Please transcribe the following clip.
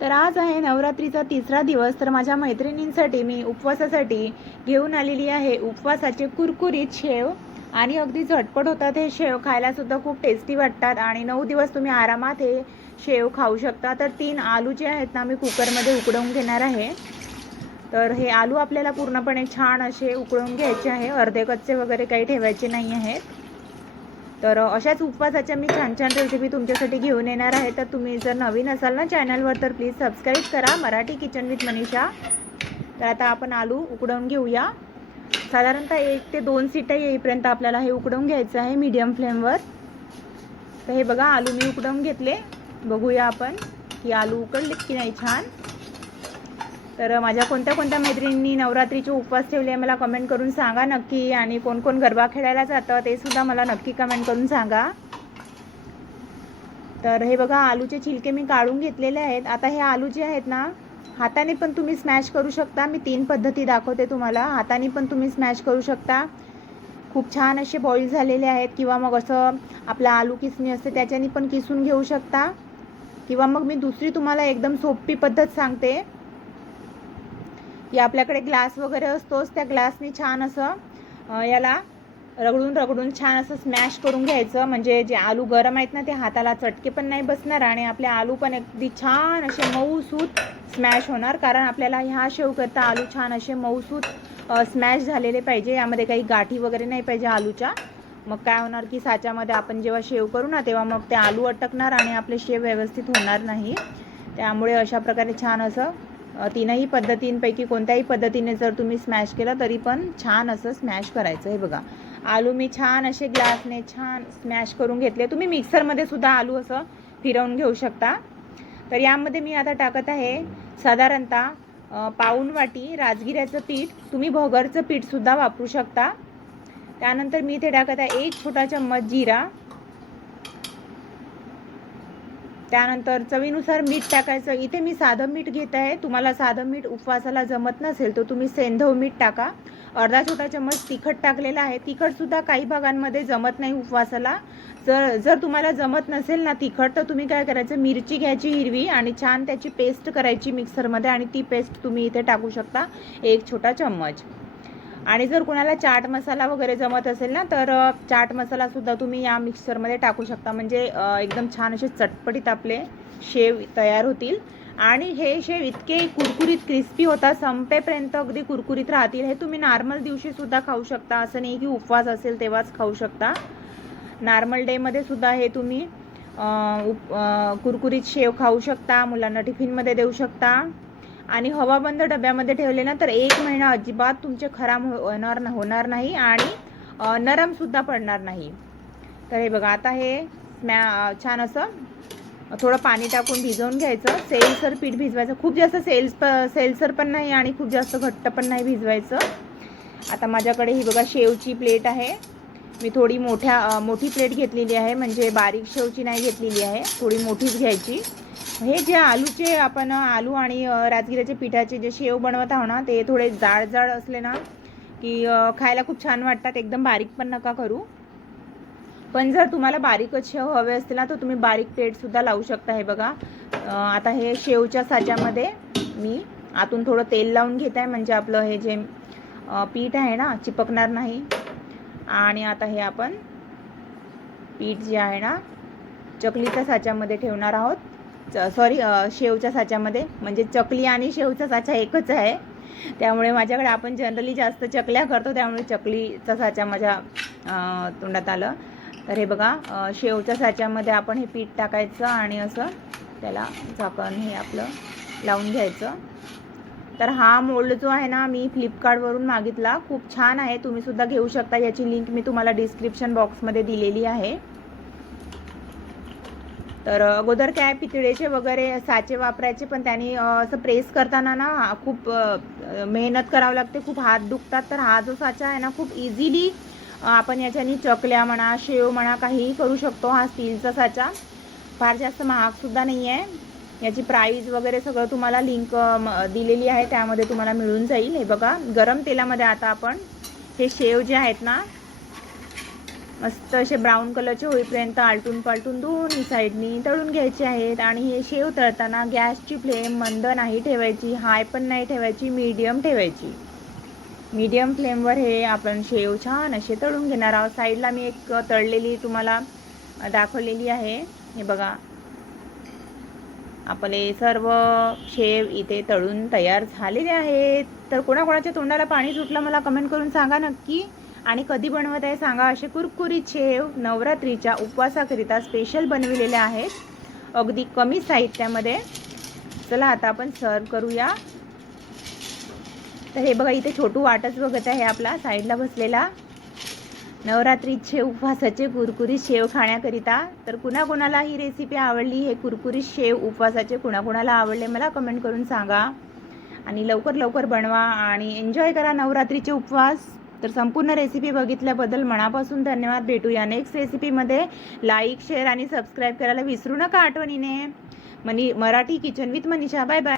तर आज आहे नवरात्रीचा तिसरा दिवस. तर माझ्या मैत्रिणींसाठी मी उपवासासाठी घेऊन आलेली आहे. उपवासाचे कुरकुरीत शेव. आणि अगदी झटपट होतात हे शेव. खायलासुद्धा खूप टेस्टी वाटतात. आणि नऊ दिवस तुम्ही आरामात हे शेव खाऊ शकता. तर तीन आलू जे आहेत ना मी कुकरमध्ये उकडवून घेणार आहे. तर हे आलू आपल्याला पूर्णपणे छान असे उकळून घ्यायचे आहे. अर्धे कच्चे वगैरे काही ठेवायचे नाही आहेत. तर अशाच उपवासाच्या मी छान छान रेसिपी तुमच्यासाठी घेऊन येणार आहे. तर तुम्ही जर नवीन असाल ना चॅनलवर तर प्लीज सबस्क्राईब करा. मराठी किचन विथ मनीषा तर आता आपण आलू उकडवून घेऊया. साधारणतः एक ते दोन सीटा येईपर्यंत आपल्याला हे उकडवून घ्यायचं आहे मीडियम फ्लेमवर तर हे बघा आलू मी उकडवून घेतले. बघूया आपण की आलू उकडले की नाही छान. तर माझ्या कोणत्या कोणत्या मैत्रिणींनी नवरात्रीचे उपवास ठेवले मला कमेंट करून सांगा नक्की. आणि कोण कोण गरबा खेळायला जातं ते सुद्धा मला नक्की कमेंट करून सांगा. तर हे बघा आलूचे छिलके मी काढून घेतलेले आहेत. आता हे आलू जे आहेत ना हाताने पण तुम्ही स्मॅश करू शकता. मी तीन पद्धती दाखवते तुम्हाला. हाताने पण तुम्ही स्मॅश करू शकता. खूप छान असे बॉईल झालेले आहेत. किंवा मग असं आपला आलू किसणी असते त्याच्याने पण किसून घेऊ शकता. किंवा मग मी दुसरी तुम्हाला एकदम सोपी पद्धत सांगते. की आपल्याकडे ग्लास वगैरे असतोच त्या ग्लासनी छान असं याला रगडून रगडून छान असं स्मॅश करून घ्यायचं. म्हणजे जे आलू गरम आहेत ना ते हाताला चटके पण नाही बसणार आणि आपले आलू पण अगदी छान असे मऊसूत स्मॅश होणार. कारण आपल्याला ह्या शेव करता आलू छान असे मऊसूत स्मॅश झालेले पाहिजे. यामध्ये काही गाठी वगैरे नाही पाहिजे आलूच्या. मग काय होणार की साच्यामध्ये आपण जेव्हा शेव करू ना तेव्हा मग ते आलू अटकणार आणि आपले शेव व्यवस्थित होणार नाही. त्यामुळे अशा प्रकारे छान असं तीनही पद्धतींपैकी कोणत्याही पद्धतीने जर तुम्ही स्मॅश केलं तरी पण छान असं स्मॅश करायचं हे बघा. आलू मी छान असे ग्लासने छान स्मॅश करून घेतले. तुम्ही मिक्सरमध्ये सुद्धा आलू असं फिरवून घेऊ शकता. तर यामध्ये मी आता टाकत आहे साधारणतः अ, वाटी राजगिऱ्याचं पीठ. तुम्ही भगरचं पीठसुद्धा वापरू शकता. त्यानंतर मी इथे टाकत आहे एक छोटा चम्मच जिरा. त्यानंतर चवीनुसार मीठ टाकायचं. इथे मी साधं मीठ घेत आहे. तुम्हाला साधं मीठ उपवासाला जमत नसेल तर तुम्ही सेंधव मीठ टाका. अर्धा छोटा चम्मच तिखट टाकलेला आहे. तिखटसुद्धा काही भागांमध्ये जमत नाही उपवासाला. जर जर तुम्हाला जमत नसेल ना तिखट तर तुम्ही काय करायचं? मिरची घ्यायची हिरवी आणि छान त्याची पेस्ट करायची मिक्सरमध्ये आणि ती पेस्ट तुम्ही इथे टाकू शकता. एक छोटा चम्मच. आणि जर कोणाला चाट मसाला वगैरे जमत असेल ना तर चाट मसालासुद्धा तुम्ही या मिक्सरमध्ये टाकू शकता. म्हणजे एकदम छान असे चटपटीत आपले शेव तयार होतील. आणि हे शेव इतके कुरकुरीत क्रिस्पी होतात संपेपर्यंत अगदी कुरकुरीत राहतील. हे तुम्ही नॉर्मल दिवशीसुद्धा खाऊ शकता. असं नाही की उपवास असेल तेव्हाच खाऊ शकता. नॉर्मल डेमध्ये सुद्धा हे तुम्ही उप कुरकुरीत शेव खाऊ शकता. मुलांना टिफिनमध्ये देऊ शकता. आणि हवाबंद डब्यामध्ये ठेवले ना तर एक महिना अजिबात तुमचे खराब हो- होणार होणार नाही आणि नरमसुद्धा पडणार नाही. तर हे बघा आता हे स्मॅ छान असं थोडं पाणी टाकून भिजवून घ्यायचं. सेलसर पीठ भिजवायचं. खूप जास्त सेल्स प सेलसर पण नाही आणि खूप जास्त घट्ट पण नाही भिजवायचं. आता माझ्याकडे ही बघा शेवची प्लेट आहे. मी थोडी मोठ्या मोठी प्लेट घेतलेली आहे. म्हणजे बारीक शेवची नाही घेतलेली आहे. थोडी मोठीच घ्यायची. हे जे आलूचे आपण आलू आणि राजगिऱ्याचे पिठाचे जे शेव बनवत आहो ना ते थोडे जाड जाड असले ना की खायला खूप छान वाटतात. एकदम बारीक पण नका करू. पण जर तुम्हाला बारीकच शेव हवे असतील ना तर तुम्ही बारीक प्लेटसुद्धा लावू शकता हे बघा. आता हे शेवच्या साच्यामध्ये मी आतून थोडं तेल लावून घेत आहे म्हणजे आपलं हे जे पीठ आहे ना चिपकणार नाही. आणि आता हे आपण पीठ जे आहे ना चकलीच्या साच्यामध्ये ठेवणार आहोत. सॉरी शेवच्या साच्यामध्ये. म्हणजे चकली आणि शेवचा साचा एकच आहे. त्यामुळे माझ्याकडे आपण जनरली जास्त चकल्या करतो त्यामुळे चकलीचा साचा माझ्या तोंडात आलं. तर हे बघा शेवच्या साच्यामध्ये आपण हे पीठ टाकायचं आणि असं त्याला झाकण हे आपलं लावून घ्यायचं. तर हा मोल्ड जो आहे ना मी फ्लिपकार्टवरून मागितला. खूप छान आहे. तुम्ही सुद्धा घेऊ शकता. याची लिंक मी तुम्हाला डिस्क्रिप्शन बॉक्समध्ये दिलेली आहे. तर अगोदर काय पितळेचे वगैरे साचे वापरायचे पण त्यांनी असं प्रेस करताना ना खूप मेहनत करावं लागते खूप हात दुखतात. तर हा जो साचा आहे ना खूप इझिली आपण याच्यानी चकल्या म्हणा शेव म्हणा काहीही करू शकतो हा स्टीलचा साचा. फार जास्त महागसुद्धा नाही आहे याची प्राईज वगैरे सगळं तुम्हाला लिंक दिलेली आहे त्यामध्ये तुम्हाला मिळून जाईल. हे बघा गरम तेलामध्ये आता आपण हे शेव जे आहेत ना मस्त असे ब्राऊन कलरचे होईपर्यंत आलटून पालटून दोन्ही साईडनी तळून घ्यायचे आहेत. आणि हे शेव तळताना गॅसची फ्लेम मंद नाही ठेवायची हाय पण नाही ठेवायची मीडियम ठेवायची. मीडियम फ्लेमवर हे आपण शेव छान असे तळून घेणार आहोत. साईडला मी एक तळलेली तुम्हाला दाखवलेली आहे. हे बघा. आपले सर्व शेव इथे तळून तयार झालेले आहेत. तर कोणाकोणाच्या तोंडाला पाणी सुटलं मला कमेंट करून सांगा नक्की. आणि कधी बनवत आहे सांगा असे कुरकुरीत शेव नवरात्रीच्या उपवासाकरिता स्पेशल बनविलेले आहेत. अगदी कमी साहित्यामध्ये. चला आता आपण सर्व करूया. तर हे बघा इथे छोटू वाटच बघत आहे आपला साईडला बसलेला. नवरात्रीचे उपवासाचे कुरकुरीत शेव खाण्याकरिता तर कुणाकुणाला ही रेसिपी आवडली हे कुरकुरीत शेव उपवासाचे कुणाकुणाला आवडले मला कमेंट करून सांगा. आणि लवकर लवकर बनवा आणि एन्जॉय करा नवरात्रीचे उपवास. तर संपूर्ण रेसिपी बघितल्याबद्दल मनापासून धन्यवाद. भेटूया नेक्स्ट रेसिपीमध्ये लाईक शेअर आणि सबस्क्राईब करायला विसरू नका आठवणीने. मनी Marathi kitchen with Manisha. Bye bye